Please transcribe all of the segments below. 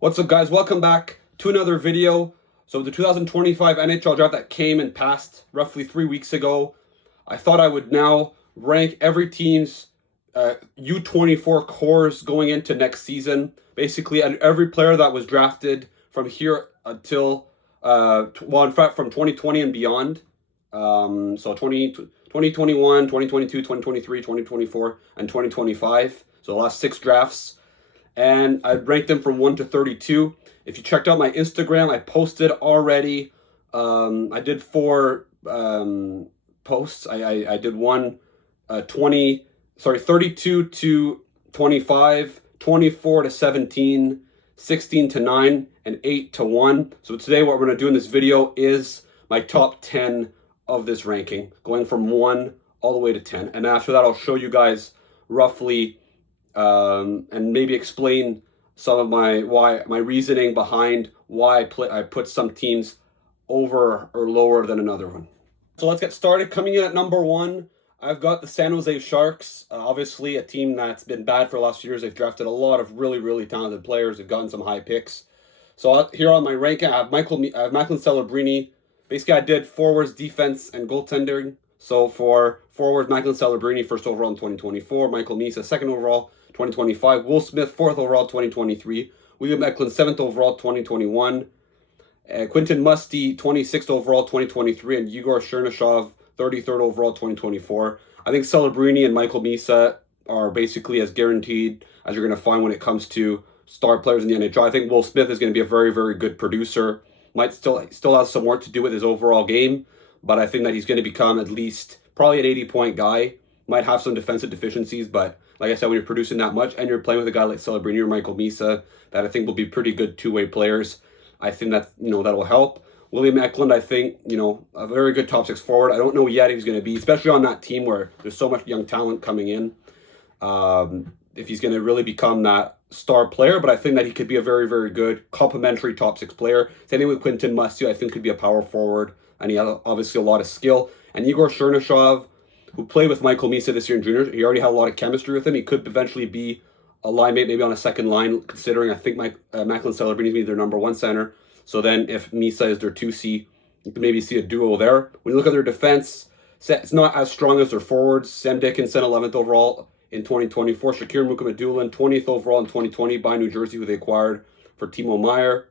What's up, guys? Welcome back to another video. So the 2025 NHL draft that came and passed roughly 3 weeks ago, I thought I would now rank every team's U-24 cores going into next season. Basically, and every player that was drafted from here until, in fact, from 2020 and beyond. So 2021, 2022, 2023, 2024, and 2025. So the last 6 drafts. And I ranked them from 1 to 32. If you checked out my Instagram, I posted already. I did 4 posts. I did one 32 to 25, 24 to 17, 16 to 9, and 8 to 1. So today what we're going to do in this video is my top 10 of this ranking, going from 1 all the way to 10. And after that, I'll show you guys roughly and maybe explain some of my reasoning behind why I put some teams over or lower than another one. So let's get started. Coming in at number 1, I've got the San Jose Sharks. Obviously a team that's been bad for the last few years. They've drafted a lot of really talented players. They've gotten some high picks. So here on my ranking, I have Macklin Celebrini. Basically, I did forwards, defense, and goaltending. So for forwards, Macklin Celebrini, first overall in 2024. Michael Misa, second overall, 2025. Will Smith, 4th overall, 2023. William Eklund, 7th overall, 2021. Quinton Musty, 26th overall, 2023. And Yegor Chernyshev, 33rd overall, 2024. I think Celebrini and Michael Misa are basically as guaranteed as you're going to find when it comes to star players in the NHL. I think Will Smith is going to be a very good producer. Might still has some work to do with his overall game, but I think that he's going to become at least probably an 80-point guy. Might have some defensive deficiencies, but like I said, when you're producing that much and you're playing with a guy like Celebrini or Michael Misa, that I think will be pretty good two-way players, I think that, that'll help. William Eklund, I think, a very good top 6 forward. I don't know yet if he's going to be, especially on that team where there's so much young talent coming in, if he's going to really become that star player, but I think that he could be a very good complementary top 6 player. Same thing with Quinton Musty, I think could be a power forward, and he has obviously a lot of skill. And Yegor Chernyshev, who played with Michael Misa this year in juniors, he already had a lot of chemistry with him. He could eventually be a line mate, maybe on a second line, considering I think Macklin Celebrini is their number 1 center. So then if Misa is their 2C, you can maybe see a duo there. When you look at their defense, it's not as strong as their forwards. Sam Dickinson, 11th overall in 2024. Shakir Mukhamadullin, 20th overall in 2020 by New Jersey, who they acquired for Timo Meier.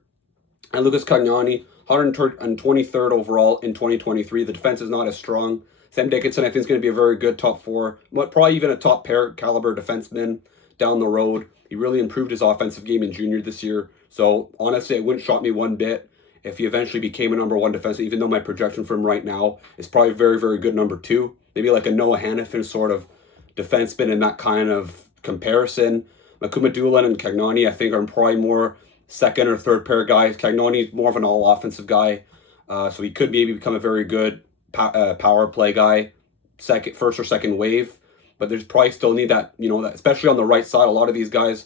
And Lucas Cagnani, 123rd overall in 2023. The defense is not as strong. Sam Dickinson, I think, is going to be a very good top 4, but probably even a top pair caliber defenseman down the road. He really improved his offensive game in junior this year. So honestly, it wouldn't shock me one bit if he eventually became a number 1 defenseman, even though my projection for him right now is probably very good number 2. Maybe like a Noah Hanifin sort of defenseman in that kind of comparison. Mukhamadullin and Cagnani, I think, are probably more second or third pair guys. Cagnani is more of an all-offensive guy, so he could maybe become a very good power play guy, first or second wave. But there's probably still need that, that, especially on the right side. A lot of these guys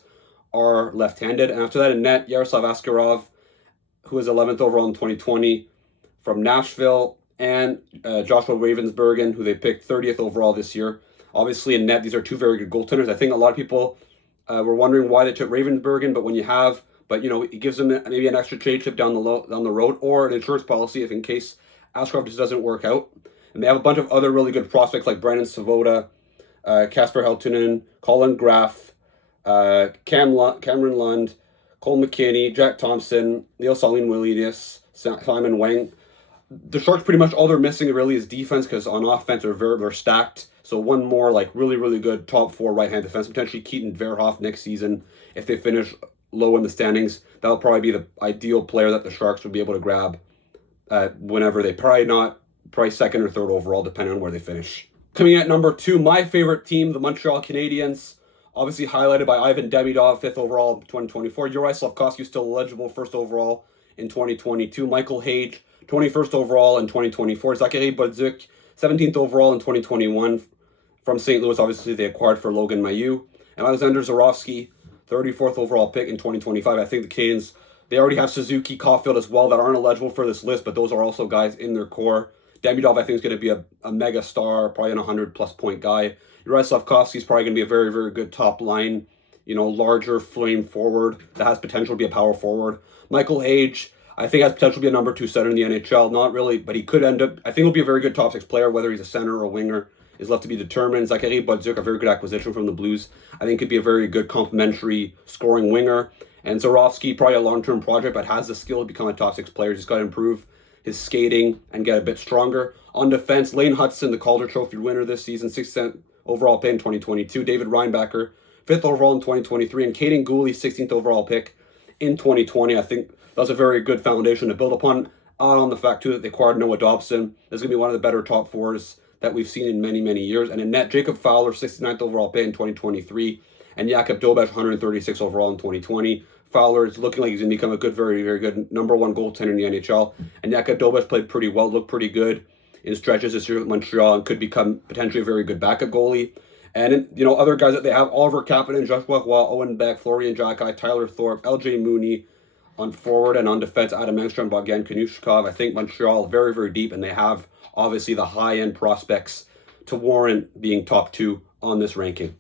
are left-handed. And after that, in net, Yaroslav Askarov, who was 11th overall in 2020 from Nashville, and Joshua Ravensbergen, who they picked 30th overall this year. Obviously, in net, these are 2 very good goaltenders. I think a lot of people were wondering why they took Ravensbergen, but when you have, it gives them maybe an extra trade chip down the road, or an insurance policy if in case Askarov just doesn't work out. And they have a bunch of other really good prospects like Brandon Savoda, Kasper Heltunen, Colin Graff, Cameron Lund, Cole McKinney, Jack Thompson, Leo Saline-Willides, Simon Wang. The Sharks, pretty much all they're missing really is defense, because on offense they're stacked. So one more like really good top 4 right-hand defense, potentially Keaton Verhoff next season. If they finish low in the standings, that'll probably be the ideal player that the Sharks would be able to grab whenever they probably second or third overall, depending on where they finish. Coming at number 2, my favorite team, the Montreal Canadiens, obviously highlighted by Ivan Demidov, 5th overall in 2024. Juraj Slafkovsky still eligible, 1st overall in 2022. Michael Hage, 21st overall in 2024. Zachary Bolduc, 17th overall in 2021 from St. Louis. Obviously, they acquired for Logan Mailloux. And Alexander Zarovsky, 34th overall pick in 2025. I think the Canes, they already have Suzuki, Caulfield as well that aren't eligible for this list, but those are also guys in their core. Demidov, I think, is going to be a mega star, probably an 100-plus point guy. Juraj Slafkovsky is probably going to be a very good top line larger flame forward that has potential to be a power forward. Michael Hage, I think, has potential to be a number 2 center in the NHL. Not really, but he could end up, I think he'll be a very good top 6 player, whether he's a center or a winger is left to be determined. Zachary Bolduc, a very good acquisition from the Blues. I think could be a very good complementary scoring winger. And Zorowski, probably a long-term project, but has the skill to become a top 6 player. Just got to improve his skating and get a bit stronger. On defense, Lane Hudson, the Calder Trophy winner this season, 6th overall pick in 2022. David Reinbacher, 5th overall in 2023. And Caden Gooley, 16th overall pick in 2020. I think that's a very good foundation to build upon. On the fact, too, that they acquired Noah Dobson. This is going to be one of the better top 4s that we've seen in many, many years. And in net, Jacob Fowler, 69th overall pick in 2023. And Jakub Dobeš, 136th overall in 2020. Fowler is looking like he's going to become a good, very, very good number 1 goaltender in the NHL. And Jakub Dobeš played pretty well, looked pretty good in stretches this year with Montreal, and could become potentially a very good backup goalie. And, other guys that they have, Oliver Kapanen, Joshua Roy, Owen Beck, Florian Jacki, Tyler Thorpe, LJ Mooney on forward, and on defense, Adam Engstrom, Bogdan Konushkov. I think Montreal very, very deep, and they have, obviously, the high-end prospects to warrant being top 2 on this ranking.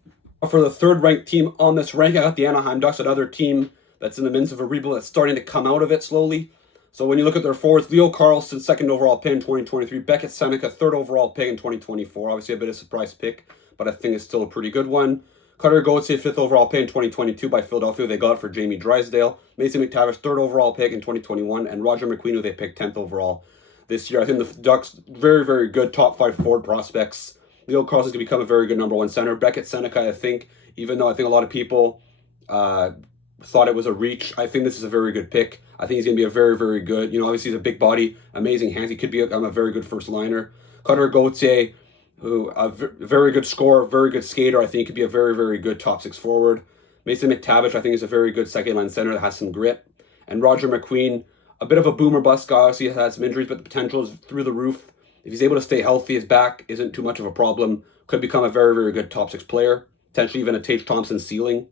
For the third-ranked team on this ranking, I got the Anaheim Ducks, another team that's in the midst of a rebuild that's starting to come out of it slowly. So when you look at their forwards, Leo Carlson, 2nd overall pick in 2023. Beckett Seneca, 3rd overall pick in 2024. Obviously a bit of a surprise pick, but I think it's still a pretty good one. Cutter Gauthier, 5th overall pick in 2022 by Philadelphia. They got it for Jamie Drysdale. Mason McTavish, 3rd overall pick in 2021. And Roger McQueen, who they picked 10th overall this year. I think the Ducks, very, very good top 5 forward prospects. Leo Carlson is going to become a very good number 1 center. Beckett Seneca, I think, even though I think a lot of people thought it was a reach, I think this is a very good pick. I think he's going to be a very, very good, obviously he's a big body, amazing hands. He could be a very good first liner. Cutter Gauthier, who a very good scorer, very good skater. I think he could be a very, very good top 6 forward. Mason McTavish, I think, is a very good second line center that has some grit. And Roger McQueen, a bit of a boomer bust guy. Obviously, he has some injuries, but the potential is through the roof. If he's able to stay healthy, his back isn't too much of a problem. Could become a very, very good top 6 player. Potentially even a Tage Thompson ceiling.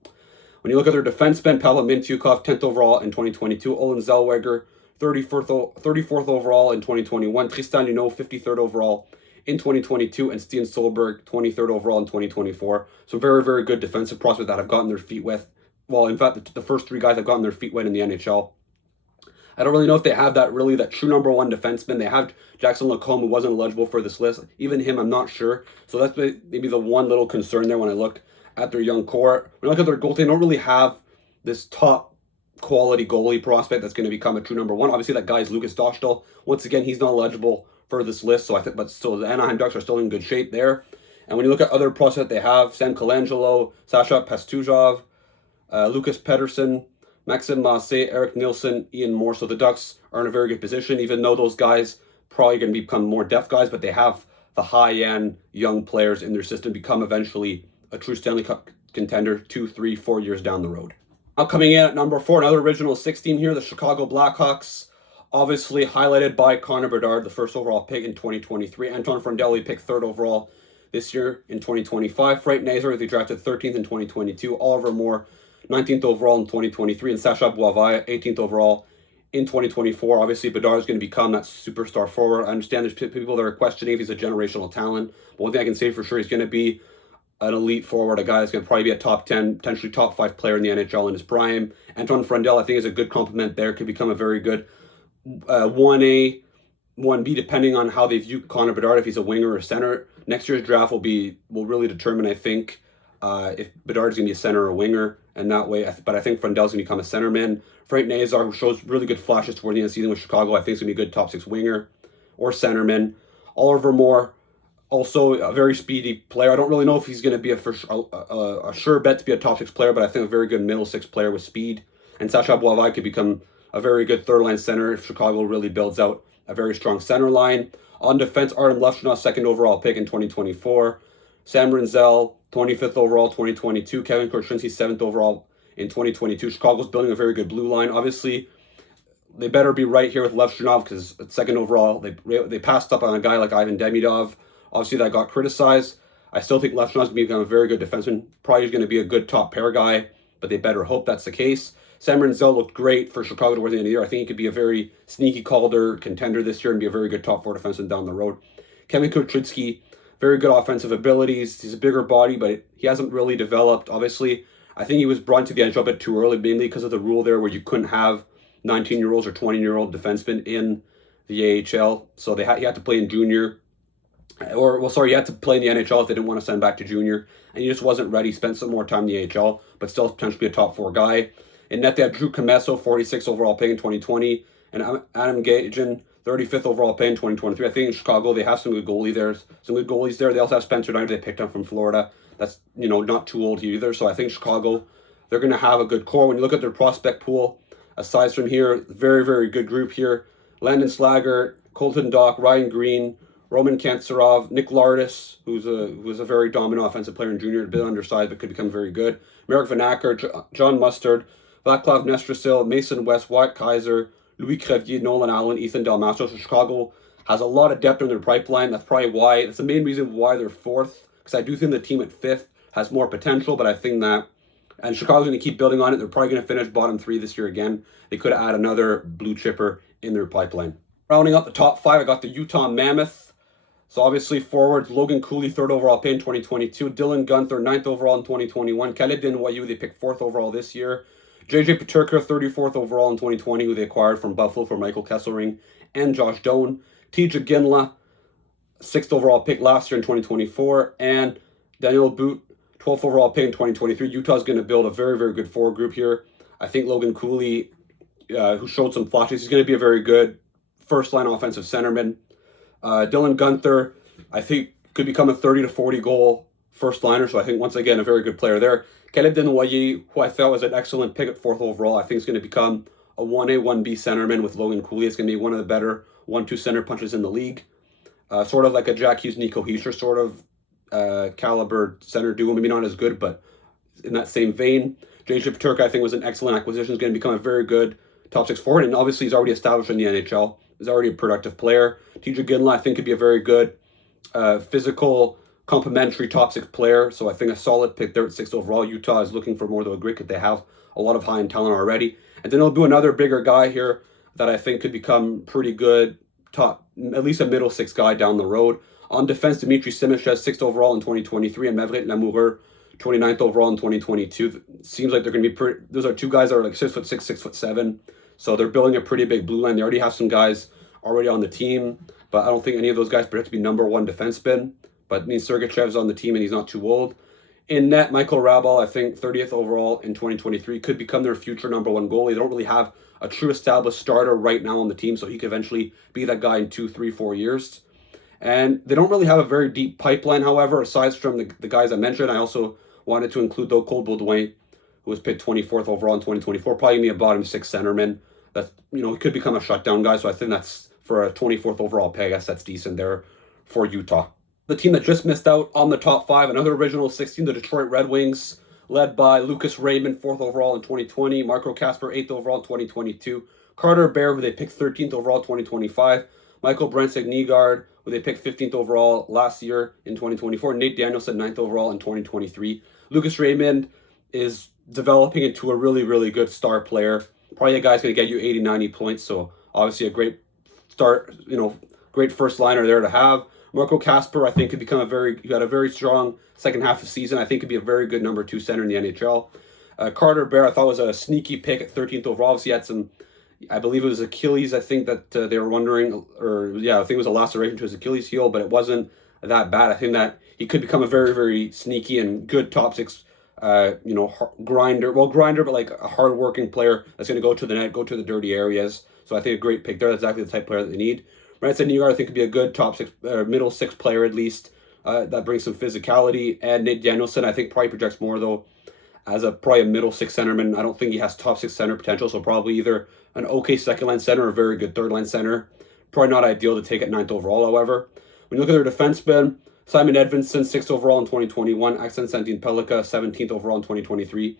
When you look at their defensemen, Pavel Mintyukov, 10th overall in 2022. Olin Zellweger, 34th overall in 2021. Tristan Luneau, 53rd overall in 2022. And Steven Solberg, 23rd overall in 2024. So very, very good defensive prospects that have gotten their feet wet. Well, in fact, the first 3 guys have gotten their feet wet in the NHL. I don't really know if they have that true number 1 defenseman. They have Jackson Lacombe, who wasn't eligible for this list. Even him, I'm not sure. So that's maybe the one little concern there when I look at their young core. When I look at their goaltending, they don't really have this top quality goalie prospect that's going to become a true number 1. Obviously, that guy is Lucas Dostal. Once again, he's not eligible for this list. So I think, but still, the Anaheim Ducks are still in good shape there. And when you look at other prospects they have, Sam Colangelo, Sasha Pastujov, Lucas Pedersen, Maxim Massé, Eric Nielsen, Ian Moore. So the Ducks are in a very good position, even though those guys probably going to become more depth guys, but they have the high-end young players in their system become eventually a true Stanley Cup contender 2, 3, 4 years down the road. Now coming in at number 4, another original 16 here, the Chicago Blackhawks, obviously highlighted by Connor Bedard, the 1st overall pick in 2023. Anton Frondelli picked 3rd overall this year in 2025. Frank Nazar, they drafted 13th in 2022. Oliver Moore, 19th overall in 2023. And Sasha Boisvert, 18th overall in 2024. Obviously, Bedard is going to become that superstar forward. I understand there's people that are questioning if he's a generational talent. But one thing I can say for sure, he's going to be an elite forward, a guy that's going to probably be a top 10, potentially top 5 player in the NHL in his prime. Anton Frandel, I think, is a good complement there. Could become a very good 1A, 1B, depending on how they view Connor Bedard, if he's a winger or a center. Next year's draft will really determine, I think, if Bedard's going to be a center or a winger, and that way. But I think Frondel's going to become a centerman. Frank Nazar, who shows really good flashes toward the end of the season with Chicago, I think is going to be a good top 6 winger or centerman. Oliver Moore, also a very speedy player. I don't really know if he's going to be a sure bet to be a top 6 player, but I think a very good middle 6 player with speed. And Sasha Boisvert could become a very good 3rd-line center if Chicago really builds out a very strong center line. On defense, Artem Levshunov, 2nd overall pick in 2024. Sam Rinzel, 25th overall, 2022. Kevin Korchinski, 7th overall in 2022. Chicago's building a very good blue line. Obviously, they better be right here with Levshunov because 2nd overall, they passed up on a guy like Ivan Demidov. Obviously, that got criticized. I still think Lefschnow's going to become a very good defenseman. Probably going to be a good top pair guy, but they better hope that's the case. Sam Rinzel looked great for Chicago towards the end of the year. I think he could be a very sneaky Calder contender this year and be a very good top 4 defenseman down the road. Kevin Kuczynski, very good offensive abilities. He's a bigger body, but he hasn't really developed. Obviously, I think he was brought to the NHL a bit too early, mainly because of the rule there where you couldn't have 19-year-olds or 20-year-old defensemen in the AHL. So he had to play in junior. He had to play in the NHL if they didn't want to send back to junior. And he just wasn't ready. Spent some more time in the AHL, but still potentially a top 4 guy. In net, they have Drew Commesso, 46 overall pick in 2020. And Adam Gajan, 35th overall pick in 2023. I think in Chicago, they have some good goalies there. They also have Spencer Knight, they picked up from Florida. That's, not too old either. So I think Chicago, they're going to have a good core. When you look at their prospect pool, aside from here, very, very good group here. Landon Slager, Colton Dock, Ryan Green, Roman Kantsarov, Nick Lardis, who's a very dominant offensive player in junior, a bit undersized, but could become very good. Merrick Van Acker, John Mustard, Vaclav Nestrasil, Mason West, Wyatt Kaiser, Louis Crevier, Nolan Allen, Ethan Del Mastro. So Chicago has a lot of depth in their pipeline. That's the main reason why they're 4th, because I do think the team at 5th has more potential, but I think that, and Chicago's going to keep building on it. They're probably going to finish bottom 3 this year again. They could add another blue chipper in their pipeline. Rounding up the top 5, I got the Utah Mammoth. So obviously forwards, Logan Cooley, 3rd overall pick in 2022. Dylan Gunther, 9th overall in 2021. Khaled Dinwayu, they picked 4th overall this year. JJ Peterka, 34th overall in 2020, who they acquired from Buffalo for Michael Kesselring and Josh Doan. TJ Ginla, 6th overall pick last year in 2024. And Daniel Boot, 12th overall pick in 2023. Utah's going to build a very, very good forward group here. I think Logan Cooley, who showed some flashes, he's going to be a very good first-line offensive centerman. Dylan Gunther, I think, could become a 30 to 40 goal first liner. So I think, once again, a very good player there. Caleb Denoyer, who I thought was an excellent pick at 4th overall, I think is going to become a 1A, 1B centerman with Logan Cooley. It's going to be one of the better 1-2 center punches in the league. Sort of like a Jack Hughes, Nico Hischier sort of caliber center duo. Maybe not as good, but in that same vein. JJ Peterka, I think, was an excellent acquisition. He's going to become a very good top 6 forward. And obviously, he's already established in the NHL. He's already a productive player. TJ Ginla, I think, could be a very good physical, complementary top 6 player. So I think a solid pick there at 6th overall. Utah is looking for more of a grit because they have a lot of high-end talent already. And then they'll do another bigger guy here that I think could become pretty good, top, at least a middle 6 guy down the road. On defense, Dmitry Simashev, 6th overall in 2023, and Maverick Lamoureux, 29th overall in 2022. Seems like they're going to be those are 2 guys that are like 6'6", 6'7". So they're building a pretty big blue line. They already have some guys already on the team, but I don't think any of those guys project to be number 1 defenseman. But Sergachev's on the team, and he's not too old. In net, Michael Rabal, I think 30th overall in 2023, could become their future number 1 goalie. They don't really have a true established starter right now on the team, so he could eventually be that guy in 2, 3, 4 years. And they don't really have a very deep pipeline, however, aside from the guys I mentioned. I also wanted to include, though, Cole Baudouin, who was picked 24th overall in 2024, probably going to be a bottom 6 centerman. That's, he could become a shutdown guy, so I think that's, for a 24th overall pick, I guess that's decent there for Utah. The team that just missed out on the top 5, another original 16, the Detroit Red Wings, led by Lucas Raymond, 4th overall in 2020, Marco Kasper, 8th overall in 2022, Carter Bear, who they picked 13th overall in 2025, Michael Brentz-Nygaard, who they picked 15th overall last year in 2024, Nate Danielson, 9th overall in 2023. Lucas Raymond is developing into a really, really good star player. Probably a guy's going to get you 80, 90 points, so obviously a great start, great first liner there to have. Marco Kasper, I think, could become he had a very strong second half of the season. I think could be a very good number 2 center in the NHL. Carter Bear, I thought, was a sneaky pick at 13th overall. Obviously, he had some, I believe it was Achilles, I think, that they were wondering, I think it was a laceration to his Achilles heel, but it wasn't that bad. I think that he could become a very, very sneaky and good top 6 grinder, but like a hard-working player that's going to go to the net, go to the dirty areas. So I think a great pick there. That's exactly the type of player that they need. Brentz-Nygaard, I think, could be a good top 6, middle 6 player at least. That brings some physicality. And Nate Danielson, I think, probably projects more, though, as probably a middle 6 centerman. I don't think he has top 6 center potential, so probably either an okay second-line center or a very good third-line center. Probably not ideal to take at 9th overall, however. When you look at their defensemen, Simon Edvinsson, 6th overall in 2021. Konstantin Pellikka, 17th overall in 2023.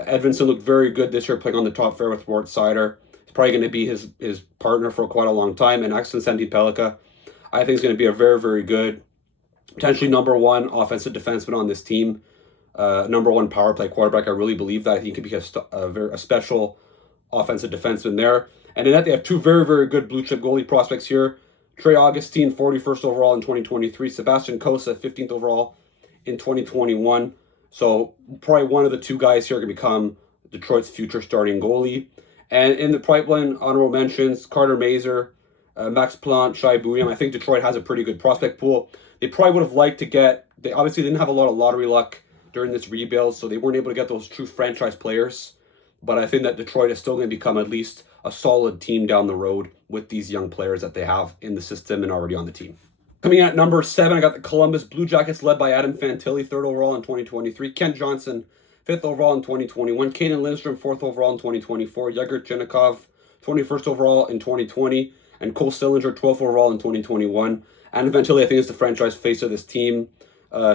Edvinsson looked very good this year, playing on the top pair with Wart Seider. He's probably going to be his partner for quite a long time. And Konstantin Pellikka, I think, is going to be a very, very good, potentially number 1 offensive defenseman on this team. Number 1 power play quarterback. I really believe that. He could be a special offensive defenseman there. And in that, they have 2 very, very good blue chip goalie prospects here. Trey Augustine, 41st overall in 2023. Sebastian Kosa, 15th overall in 2021. So probably one of the two guys here can become Detroit's future starting goalie. And in the pipeline, honorable mentions, Carter Mazer, Max Plante, Shai Bouillon. I think Detroit has a pretty good prospect pool. They probably would have liked to get, they obviously didn't have a lot of lottery luck during this rebuild, so they weren't able to get those true franchise players. But I think that Detroit is still going to become at least a solid team down the road with these young players that they have in the system and already on the team. Coming in at number 7, I got the Columbus Blue Jackets led by Adam Fantilli, 3rd overall in 2023. Kent Johnson, 5th overall in 2021. Caden Lindstrom, 4th overall in 2024. Yegor Chinnikov, 21st overall in 2020. And Cole Sillinger, 12th overall in 2021. Adam Fantilli, I think, is the franchise face of this team.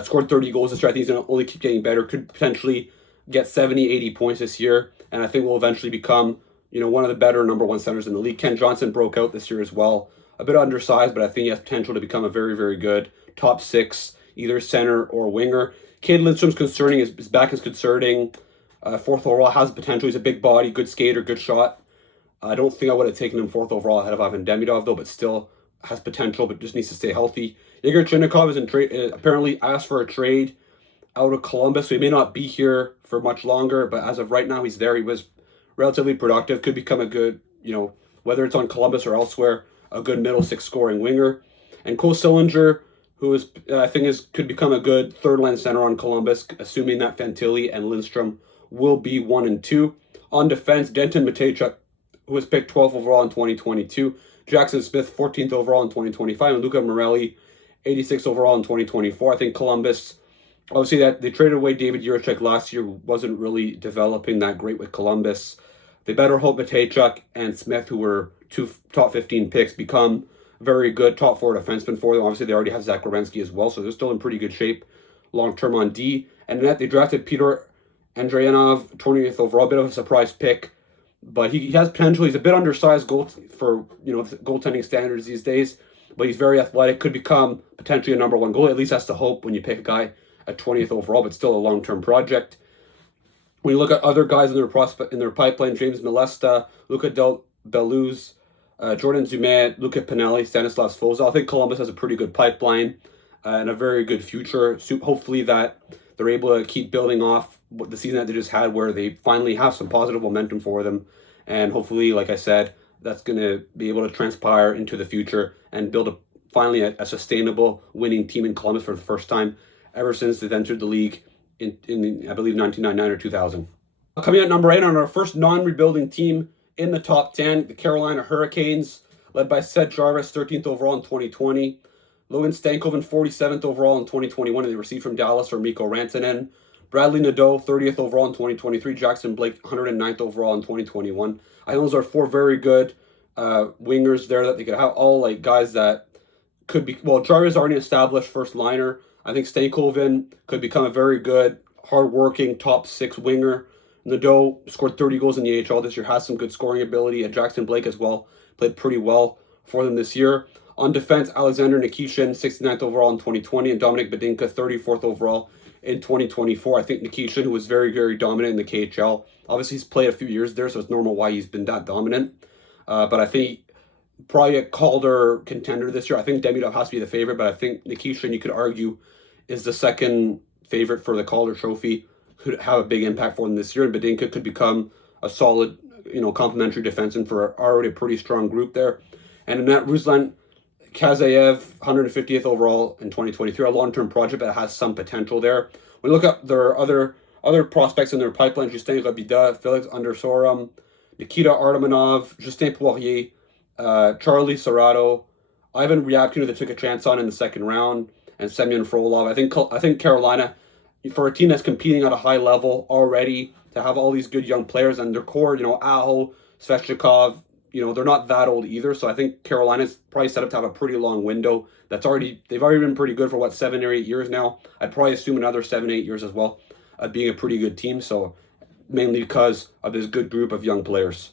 Scored 30 goals this year. I think he's going to only keep getting better. Could potentially get 70, 80 points this year. And I think will eventually become, one of the better number 1 centers in the league. Kent Johnson broke out this year as well. A bit undersized, but I think he has potential to become a very, very good top 6, either center or winger. Caden Lindstrom's concerning. His back is concerning. 4th overall, has potential. He's a big body, good skater, good shot. I don't think I would have taken him 4th overall ahead of Ivan Demidov, though, but still has potential, but just needs to stay healthy. Yegor Chinnikov is in trade. Apparently asked for a trade out of Columbus, so he may not be here for much longer, but as of right now, he's there. He was relatively productive, could become a good, whether it's on Columbus or elsewhere, a good middle 6 scoring winger. And Cole Sillinger, who is, I think could become a good 3rd-line center on Columbus, assuming that Fantilli and Lindstrom will be 1 and 2. On defense, Denton Matejchuk, who was picked 12th overall in 2022. Jackson Smith, 14th overall in 2025. And Luca Morelli, 86th overall in 2024. I think Columbus, obviously that they traded away David Jiricek last year, wasn't really developing that great with Columbus. They better hope Matejchuk and Smith, who were 2 top 15 picks, become very good top 4 defensemen for them. Obviously, they already have Zach Werenski as well, so they're still in pretty good shape long-term on D. And net, they drafted Peter Andreyanov, 20th overall, a bit of a surprise pick. But he has potential. He's a bit undersized for goaltending standards these days, but he's very athletic. Could become potentially a number 1 goalie. At least that's the hope when you pick a guy at 20th overall, but still a long-term project. When you look at other guys in their pipeline, James Milesta, Luca Del Beluz, Jordan Zumet, Luca Pinelli, Stanislav Svozil. I think Columbus has a pretty good pipeline and a very good future. So hopefully that they're able to keep building off the season that they just had, where they finally have some positive momentum for them. And hopefully, like I said, that's going to be able to transpire into the future and build finally a sustainable winning team in Columbus for the first time ever since they've entered the league in I believe, 1999 or 2000. Coming at number 8 on our first non-rebuilding team in the top 10, the Carolina Hurricanes, led by Seth Jarvis, 13th overall in 2020. Logan Stankoven, 47th overall in 2021, and they received from Dallas for Mikko Rantanen. Bradley Nadeau, 30th overall in 2023. Jackson Blake, 109th overall in 2021. I think those are 4 very good wingers there that they could have, all like guys that could be, well, Jarvis already an established first liner. I think Stankoven could become a very good, hard-working top 6 winger. Nadeau scored 30 goals in the AHL this year, has some good scoring ability, and Jackson Blake as well played pretty well for them this year. On defense, Alexander Nikishin, 69th overall in 2020, and Dominic Badinka, 34th overall in 2024. I think Nikishin, who was very, very dominant in the KHL, obviously he's played a few years there, so it's normal why he's been that dominant. But I think probably a Calder contender this year. I think Demidov has to be the favorite, but I think Nikishin, you could argue, is the second favorite for the Calder Trophy. Could have a big impact for them this year, and Badinka could become a solid, complementary defenseman for already a pretty strong group there. And in that, Ruslan Kazayev, 150th overall in 2023, a long-term project that has some potential there. When we look at their other prospects in their pipeline, Justin Robida, Felix Andersorum, Nikita Artemanov, Justin Poirier, Charlie Serrato, Ivan Ryabkin, who they took a chance on in the second round, and Semyon Frolov. I think Carolina, for a team that's competing at a high level already, to have all these good young players and their core, Aho, Svechnikov, they're not that old either. So I think Carolina's probably set up to have a pretty long window. They've already been pretty good for 7 or 8 years now. I'd probably assume another 7, 8 years as well, being a pretty good team. So mainly because of this good group of young players.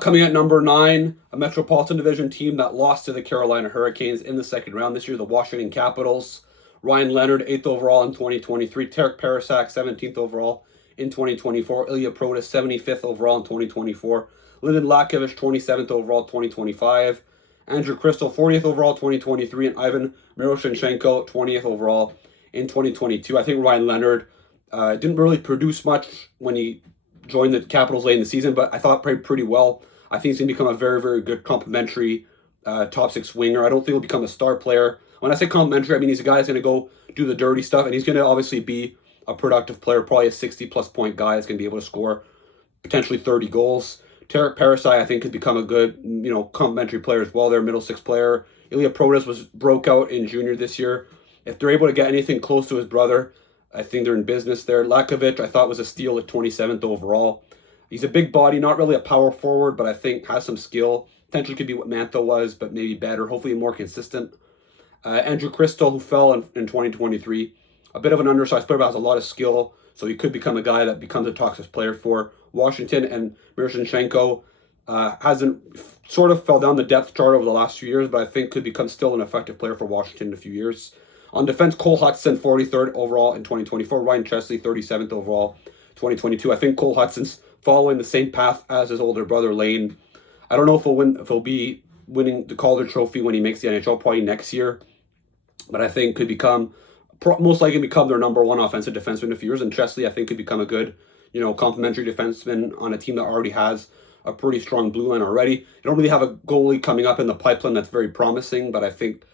Coming at number 9, a Metropolitan Division team that lost to the Carolina Hurricanes in the second round this year, the Washington Capitals. Ryan Leonard, 8th overall in 2023. Tarek Parasak, 17th overall in 2024. Ilya Protas, 75th overall in 2024. Lyndon Lakovich, 27th overall 2025. Andrew Crystal, 40th overall 2023. And Ivan Miroshnichenko, 20th overall in 2022. I think Ryan Leonard, Didn't really produce much when he joined the Capitals late in the season, but I thought played pretty well. I think he's going to become a very, very good complementary top six winger. I don't think he'll become a star player. When I say complimentary, I mean he's a guy that's going to go do the dirty stuff, and he's going to obviously be a productive player, probably a 60-plus point guy that's going to be able to score potentially 30 goals. Tarek Parasai, I think, could become a good, complimentary player as well. Their middle six player. Ilya Protas broke out in junior this year. If they're able to get anything close to his brother, I think they're in business there. Lakovic, I thought, was a steal at 27th overall. He's a big body, not really a power forward, but I think has some skill. Potentially could be what Mantha was, but maybe better. Hopefully more consistent. Andrew Crystal, who fell in 2023. A bit of an undersized player, but has a lot of skill. So he could become a guy that becomes a top six player for Washington. And Miroshnichenko hasn't sort of fell down the depth chart over the last few years, but I think could become still an effective player for Washington in a few years. On defense, Cole Hudson, 43rd overall in 2024. Ryan Chesley, 37th overall, 2022. I think Cole Hudson's following the same path as his older brother, Lane. I don't know if he'll be winning the Calder Trophy when he makes the NHL, probably next year. But I think could become, most likely become their number one offensive defenseman in a few years. And Chesley, I think, could become a good, complementary defenseman on a team that already has a pretty strong blue line already. You don't really have a goalie coming up in the pipeline that's very promising, but I think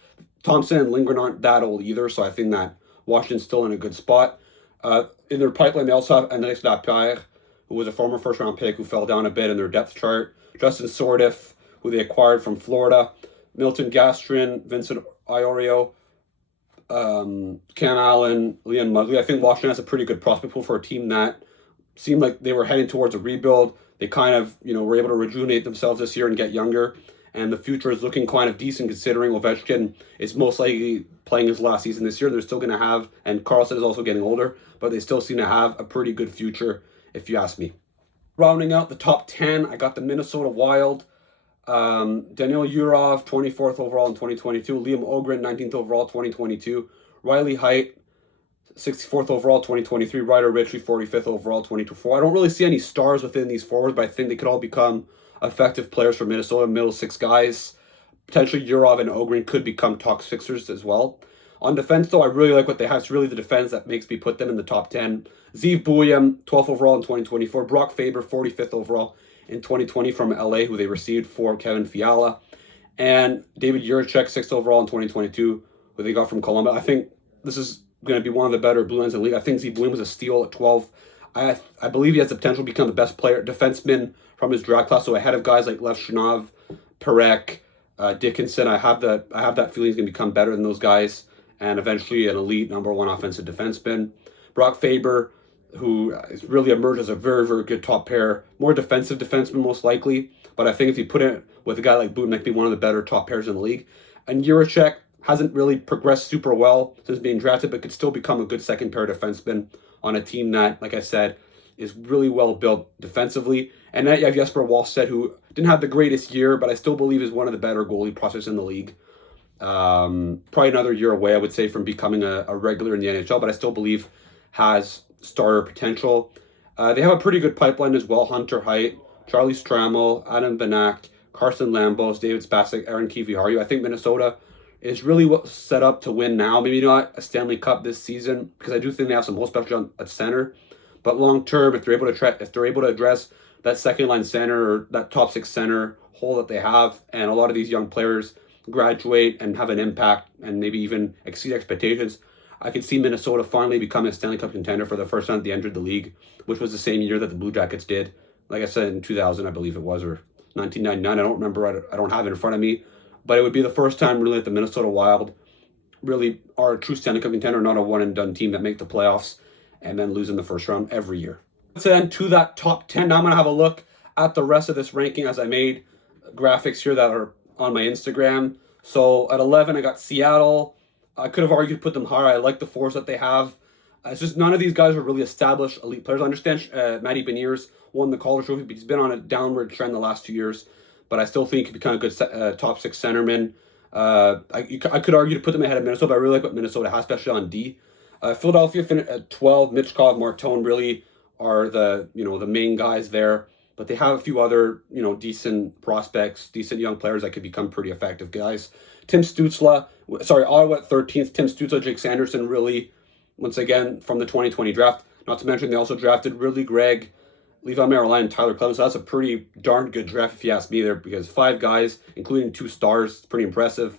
Thompson and Lindgren aren't that old either, so I think that Washington's still in a good spot. In their pipeline, they also have Alex Lapierre, who was a former first-round pick who fell down a bit in their depth chart. Justin Sordiff, who they acquired from Florida. Milton Gastrin, Vincent Iorio, Cam Allen, Leon Muggley. I think Washington has a pretty good prospect pool for a team that seemed like they were heading towards a rebuild. They kind of, were able to rejuvenate themselves this year and get younger. And the future is looking kind of decent considering Ovechkin is most likely playing his last season this year. They're still going to have, and Carlson is also getting older, but they still seem to have a pretty good future, if you ask me. Rounding out the top 10, I got the Minnesota Wild. Daniil Yurov, 24th overall in 2022. Liam Ogren, 19th overall, 2022. Riley Heidt, 64th overall, 2023. Ryder Ritchie, 45th overall, 2024. I don't really see any stars within these forwards, but I think they could all become effective players for Minnesota, middle six guys. Potentially Yurov and Ogren could become top sixers as well. On defense, though, I really like what they have. It's really the defense that makes me put them in the top 10. Zeev Buium, 12th overall in 2024. Brock Faber, 45th overall in 2020 from LA, who they received for Kevin Fiala. And David Jiricek, 6th overall in 2022, who they got from Columbus. I think this is going to be one of the better blue lines in the league. I think Zeev Buium was a steal at 12. I believe he has the potential to become the best player, defenseman from his draft class. So ahead of guys like Lev Shinov, Perek, Dickinson, I have that feeling he's going to become better than those guys, and eventually an elite number one offensive defenseman. Brock Faber, who has really emerged as a very, very good top pair, more defensive defenseman most likely, but I think if you put it with a guy like Boone, might be one of the better top pairs in the league. And Jiricek hasn't really progressed super well since being drafted, but could still become a good second pair defenseman on a team that, like I said, is really well built defensively. And now you have Jesper Wallstedt, who didn't have the greatest year, but I still believe is one of the better goalie prospects in the league. Probably another year away, I would say, from becoming a regular in the NHL, but I still believe has starter potential. They have a pretty good pipeline as well. Hunter Height, Charlie Stramel, Adam Benak, Carson Lambos, David Spacek, Aaron Kiviharu. I think Minnesota is really set up to win now. Maybe not a Stanley Cup this season, because I do think they have some holes, especially at center. But long term, if they're able to address that second line center or that top six center hole that they have, and a lot of these young players graduate and have an impact and maybe even exceed expectations, I could see Minnesota finally becoming a Stanley Cup contender for the first time they entered the league, which was the same year that the Blue Jackets did. Like I said, in 2000, I believe it was, or 1999. I don't remember. I don't have it in front of me. But it would be the first time really that the Minnesota Wild really are a true Stanley Cup contender, not a one-and-done team that make the playoffs and then lose in the first round every year. Let's end to that top 10. Now I'm going to have a look at the rest of this ranking as I made graphics here that are on my Instagram. So at 11, I got Seattle. I could have argued to put them higher. I like the force that they have. It's just none of these guys are really established elite players. I understand Matty Beniers won the Calder Trophy, but he's been on a downward trend the last 2 years. But I still think he could become a good top six centerman. I could argue to put them ahead of Minnesota, but I really like what Minnesota has, especially on D. Philadelphia finished at 12. Michkov, Martone really are the main guys there. But they have a few other decent prospects, decent young players that could become pretty effective guys. Ottawa at 13th. Tim Stützle, Jake Sanderson really, once again, from the 2020 draft. Not to mention they also drafted Ridley Gregg, Levi Marilyn, and Tyler Clemens. So that's a pretty darn good draft if you ask me there, because 5 guys, including 2 stars, it's pretty impressive.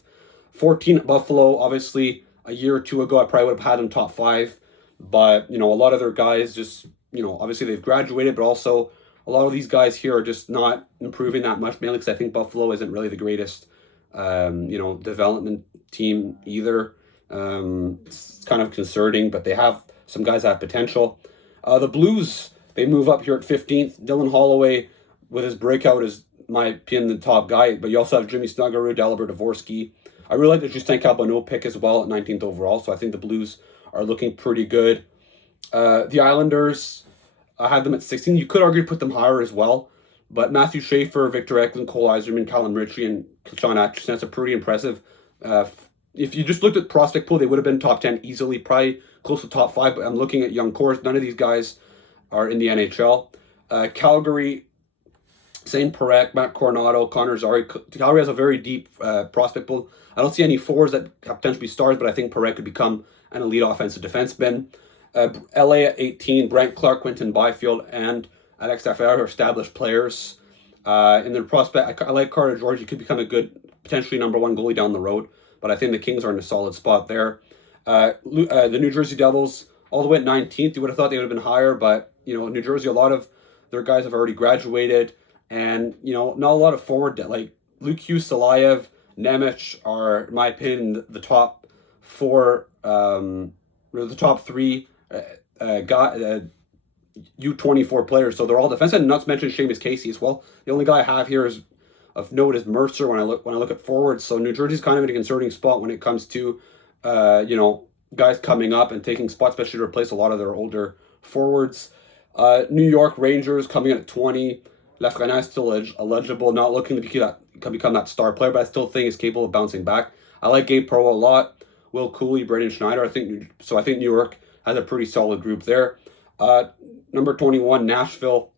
14 at Buffalo, obviously a year or 2 ago I probably would have had them top 5, but a lot of their guys just, obviously they've graduated, but also a lot of these guys here are just not improving that much, mainly because I think Buffalo isn't really the greatest development team either. It's kind of concerning, but they have some guys that have potential. The Blues, they move up here at 15th. Dylan Holloway, with his breakout, is my opinion the top guy, but you also have Jimmy Snuggerud, Dalibor Dvorsky. I really like the Justin Calbano pick as well at 19th overall, so I think the Blues are looking pretty good. The Islanders, I have them at 16. You could argue to put them higher as well, but Matthew Schaefer, Victor Eklund, Cole Eiserman, Callum Ritchie, and Sean Atchison, that's a pretty impressive. If you just looked at prospect pool, they would have been top 10 easily, probably close to top 5, but I'm looking at young cores. None of these guys are in the NHL. Calgary, Zane Parekh, Matt Coronado, Connor Zary. Calgary has a very deep prospect pool. I don't see any forwards that have potential to be stars, but I think Parekh could become an elite offensive defenseman. LA at 18, Brent Clark, Quinton Byfield, and Alex Taffer are established players. In their prospect, I like Carter George. He could become a good, potentially number 1 goalie down the road, but I think the Kings are in a solid spot there. The New Jersey Devils, all the way at 19th. You would have thought they would have been higher, but New Jersey, a lot of their guys have already graduated, and not a lot of forward like Luke Hughes, Salayev, Nemec are, in my opinion, the top 4, or the top 3 U-24 players. So they're all defensive, and not to mention Seamus Casey as well. The only guy I have here is of note is Mercer when I look at forwards. So New Jersey's kind of in a concerning spot when it comes to guys coming up and taking spots, especially to replace a lot of their older forwards. New York Rangers coming in at 20. Lafreniere is still eligible, not looking to become that star player, but I still think is capable of bouncing back. I like Gabe Perreault a lot. Will Cooley, Braden Schneider. I think New York has a pretty solid group there. Number 21, Nashville.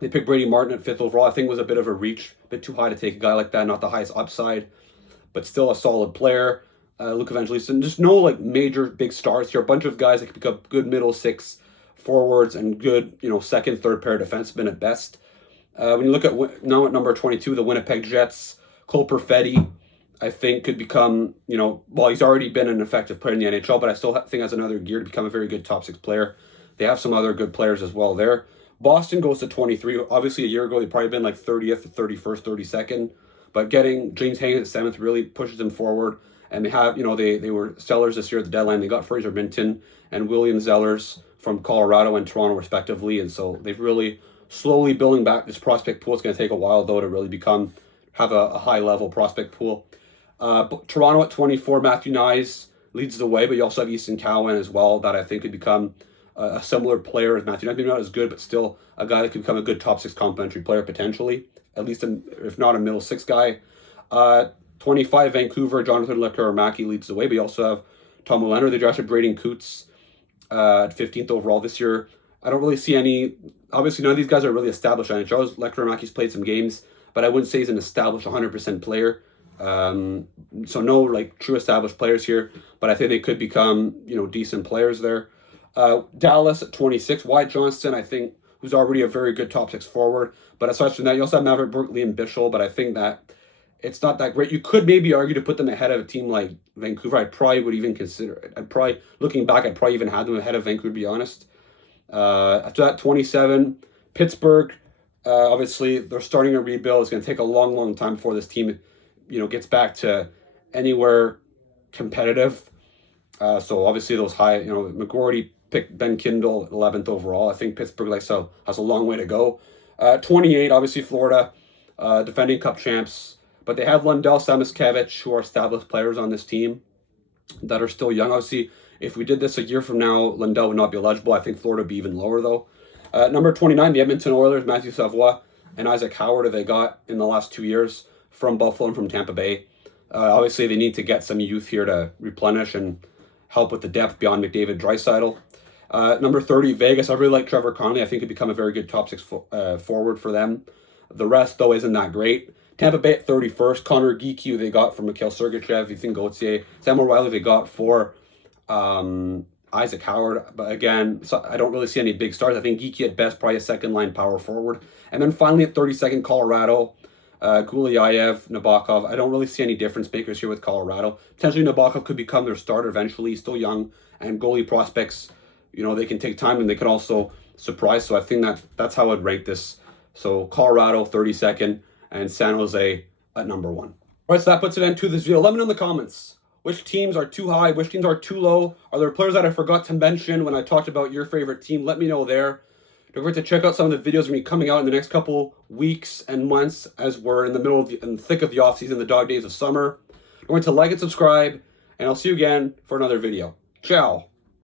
They picked Brady Martin at 5th overall. I think it was a bit of a reach, a bit too high to take a guy like that. Not the highest upside, but still a solid player. Luke Evangelista. Just no major big stars here. A bunch of guys that could become good middle 6 forwards and good, second, third pair defensemen at best. When you look at now at number 22, the Winnipeg Jets, Cole Perfetti, I think could become, well, he's already been an effective player in the NHL, but I still think has another gear to become a very good top 6 player. They have some other good players as well there. Boston goes to 23. Obviously, a year ago, they'd probably been 30th, 31st, 32nd. But getting James Haynes at 7th really pushes them forward. And they have, they were sellers this year at the deadline. They got Fraser Minton and William Zellers from Colorado and Toronto, respectively. And so they've really slowly building back this prospect pool. It's going to take a while, though, to really have a high-level prospect pool. Toronto at 24, Matthew Nyes leads the way, but you also have Easton Cowan as well that I think could become a similar player as Matthew Nyes. Maybe not as good, but still a guy that could become a good top 6 complementary player potentially, at least if not a middle 6 guy. 25, Vancouver, Jonathan Lekkerimäki leads the way, but you also have Tom Leonard. They drafted Braden Coots at 15th overall this year. I don't really see any, obviously none of these guys are really established NHLs. Lekkerimäki's played some games, but I wouldn't say he's an established 100% player. So no true established players here, but I think they could become decent players there. Dallas at 26, Wyatt Johnston, I think, who's already a very good top 6 forward, but aside from that, you also have Maverick Berkeley and Bischel, but I think that it's not that great. You could maybe argue to put them ahead of a team like Vancouver. I probably would even consider it. Looking back, I'd probably even have them ahead of Vancouver, to be honest. After that, 27, Pittsburgh. Obviously, they're starting a rebuild. It's going to take a long, long time before this team, gets back to anywhere competitive. So obviously those high, McGroarty picked Ben Kindle at 11th overall. I think Pittsburgh has a long way to go. 28, obviously Florida, defending Cup champs. But they have Lundell, Samoskevich, who are established players on this team that are still young. Obviously, if we did this a year from now, Lundell would not be eligible. I think Florida would be even lower, though. Number 29, the Edmonton Oilers, Matthew Savoie and Isaac Howard, who they got in the last 2 years from Buffalo and from Tampa Bay. Obviously, they need to get some youth here to replenish and help with the depth beyond McDavid, Draisaitl. Number 30, Vegas. I really like Trevor Connolly. I think he'd become a very good top 6 forward for them. The rest, though, isn't that great. Tampa Bay at 31st. Connor Geekie, they got from Mikhail Sergachev, Ethan Gauthier. Samuel Riley, they got for Isaac Howard, but again, so I don't really see any big stars. I think Geeky at best, probably a second-line power forward. And then finally at 32nd, Colorado, Gulyayev, Nabokov. I don't really see any difference makers here with Colorado. Potentially Nabokov could become their starter eventually. He's still young, and goalie prospects, you know, they can take time and they can also surprise. So I think that's how I'd rank this. So Colorado 32nd and San Jose at number 1. All right, so that puts an end to this video. Let me know in the comments. Which teams are too high? Which teams are too low? Are there players that I forgot to mention when I talked about your favorite team? Let me know there. Don't forget to check out some of the videos going to be coming out in the next couple weeks and months as we're in the middle of in the thick of the off-season, the dog days of summer. Don't forget to like and subscribe, and I'll see you again for another video. Ciao.